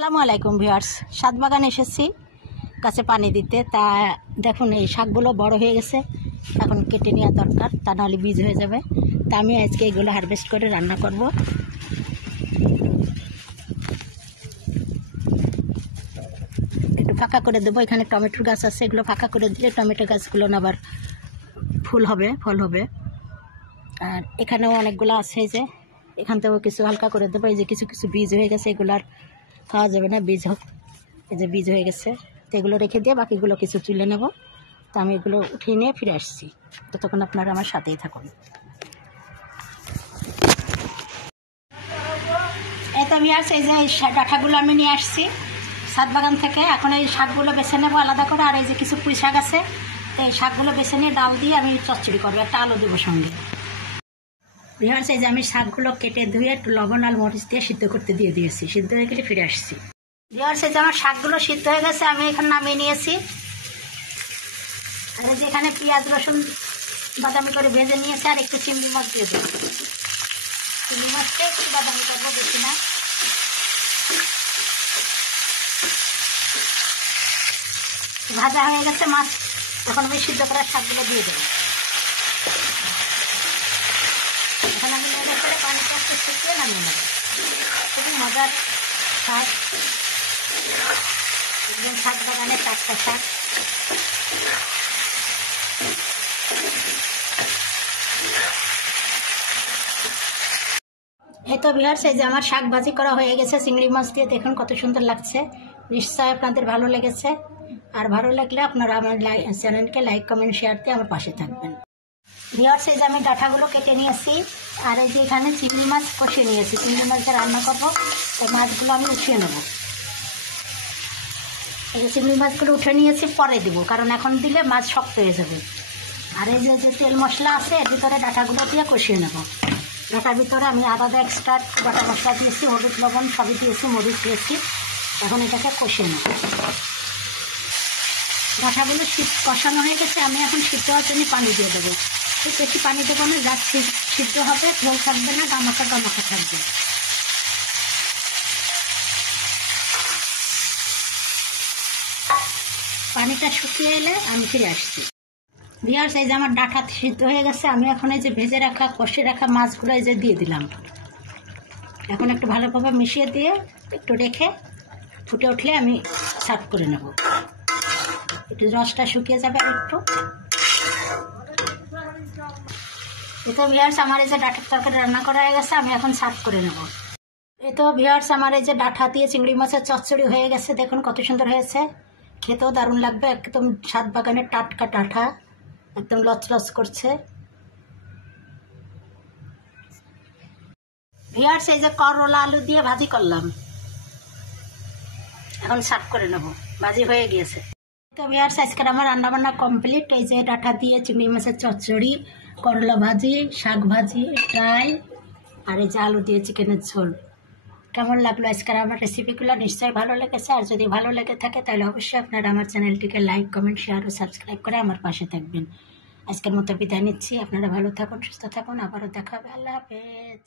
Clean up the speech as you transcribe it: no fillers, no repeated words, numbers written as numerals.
আসসালামু আলাইকুম ভিউয়ার্স, ছাদ বাগানে এসেছি গাছে পানি দিতে। তা দেখুন এই শাকগুলো বড় হয়ে গেছে, এখন কেটে নেওয়া দরকার, তা নাহলে বীজ হয়ে যাবে। তা আমি আজকে এগুলো হারভেস্ট করে রান্না করব। একটু ফাঁকা করে দেবো, এখানে টমেটোর গাছ আছে, এগুলো ফাঁকা করে দিলে টমেটো গাছগুলো না আবার ফল হবে। আর এখানেও অনেকগুলো আছে, যে এখান থেকেও কিছু হালকা করে দেবো। এই যে কিছু কিছু বীজ হয়ে গেছে, এগুলো আর খাওয়া যাবে না, বীজ হোক। এই যে বীজ হয়ে গেছে, তো এগুলো রেখে দিয়ে বাকিগুলো কিছু তুলে নেব। তো আমি এগুলো উঠিয়ে নিয়ে ফিরে আসছি, ততক্ষণ আপনারা আমার সাথেই থাকুন। এই তো আমি আসছি, এই যে ডাঁটাগুলো আমি নিয়ে আসছি ছাদ বাগান থেকে। এখন এই শাকগুলো বেছে নেবো আলাদা করে। আর এই যে কিছু পুঁই শাক আছে, তো এই শাকগুলো বেছে নিয়ে ডাল দিয়ে আমি চচ্চড়ি করবো, একটা আলু দেবো সঙ্গে। ভিউয়ার্স, এই যে আমি শাকগুলো কেটে ধুয়ে একটু লবণ আর মরিচ দিয়ে সিদ্ধ করতে দিয়ে দিয়েছি, সিদ্ধ হয়ে গেলে ফিরে আসছি। ভিউয়ার্স, এই যে আমার শাকগুলো সিদ্ধ হয়ে গেছে, আমি এখানে নামিয়ে নিয়েছি। আর এই যে এখানে পেঁয়াজ রসুন বাদামি করে ভেজে নিয়েছি, আর একটু চিংড়ি মাছ দিয়ে দেবো। চিংড়ি মাছটা একটু বাদামি করবো, বেশি না। ভাজা হয়ে গেছে মাছ, এখন আমি সিদ্ধ করার শাকগুলো দিয়ে দেবো। এখন আমি নেড়ে করে পানিটা একটু শুকিয়ে নামিয়ে নেবো। খুবই মজার শাক, একদম ছাদ বাগানে টাটকা শাক। এই তো ভিউয়ার্স, এই যে আমার শাক ভাজি করা হয়ে গেছে চিংড়ি মাছ দিয়ে, দেখুন কত সুন্দর লাগছে। নিশ্চয় আপনাদের ভালো লেগেছে। আর ভালো লাগলে আপনারা আমার চ্যানেলকে লাইক কমেন্ট শেয়ার দিয়ে আমার পাশে থাকবেন। ভিউয়ার্স, এই যে আমি ডাঁটাগুলো কেটে নিয়েছি, আর এই যে এখানে চিংড়ি মাছ কষিয়ে নিয়েছি। চিংড়ি মাছটা রান্না করবো, এই মাছগুলো আমি উঠিয়ে নেব। এই যে চিংড়ি মাছগুলো উঠে নিয়েছি, পরে দেবো, কারণ এখন দিলে মাছ শক্ত হয়ে যাবে। আর এই যে তেল মশলা আছে, এর ভিতরে ডাঁটাগুলো দিয়ে কষিয়ে নেব। ডাঁটার ভিতরে আমি আলাদা এক্সট্রা বাটা মশলা দিয়েছি, হলুদ লবণ সবই দিয়েছি, মরিচ দিয়েছি। এখন এটাকে কষিয়ে নেব। ডাঁটাগুলো কষানো হয়ে গেছে, আমি এখন সিদ্ধ হওয়ার জন্য পানি দিয়ে দেবো। খুব বেশি পানি দেবো না, যা সিদ্ধ হবে ঝোল থাকবে না, গামাখা থাকবে। পানিটা শুকিয়ে এলে আমি ফিরে আসছি। ভিউয়ার্স, এই যে আমার ডাঁটা সিদ্ধ হয়ে গেছে, আমি এখন এই যে ভেজে রাখা কষে রাখা মাছগুলো এই যে দিয়ে দিলাম। এখন একটু ভালোভাবে মিশিয়ে দিয়ে একটু রেখে ফুটে উঠলে আমি সার্ভ করে নেব। একটু রসটা শুকিয়ে যাবে আর একটু। এই তো ভিউয়ার্স, আমার এই যে ডাঁটার তরকারি রান্না করা হয়ে গেছে, আমি এখন সার্ভ করে নেব। এই তো ভিউয়ার্স, আমার এই যে ডাঁটা দিয়ে চিংড়ি মাছের চচ্চড়ি হয়ে গেছে, দেখুন কত সুন্দর হয়েছে। খেতেও দারুণ লাগবে, একদম ছাদ বাগানের টাটকা ডাঁটা, একদম লচলচ করছে। ভিউয়ার্স, এই যে করলা আলু দিয়ে ভাজি করলাম, এখন সার্ভ করে নেব, ভাজি হয়ে গিয়েছে। তো ভিউয়ার্স, আজকে আমার রান্নাবান্না কমপ্লিট। এই যে ডাঁটা দিয়ে চিংড়ি মাছের চচ্চড়ি, করলা ভাজি, শাক ভাজি, ফ্রাই, আর এই যে আলু দিয়ে চিকেনের ঝোল। কেমন লাগলো আজকের আমার রেসিপিগুলো? নিশ্চয়ই ভালো লেগেছে। আর যদি ভালো লেগে থাকে তাহলে অবশ্যই আপনারা আমার চ্যানেলটিকে লাইক কমেন্ট শেয়ার ও সাবস্ক্রাইব করে আমার পাশে থাকবেন। আজকের মতো বিদায় নিচ্ছি। আপনারা ভালো থাকুন, সুস্থ থাকুন, আবারও দেখা হবে। আল্লাহ হাফেজ।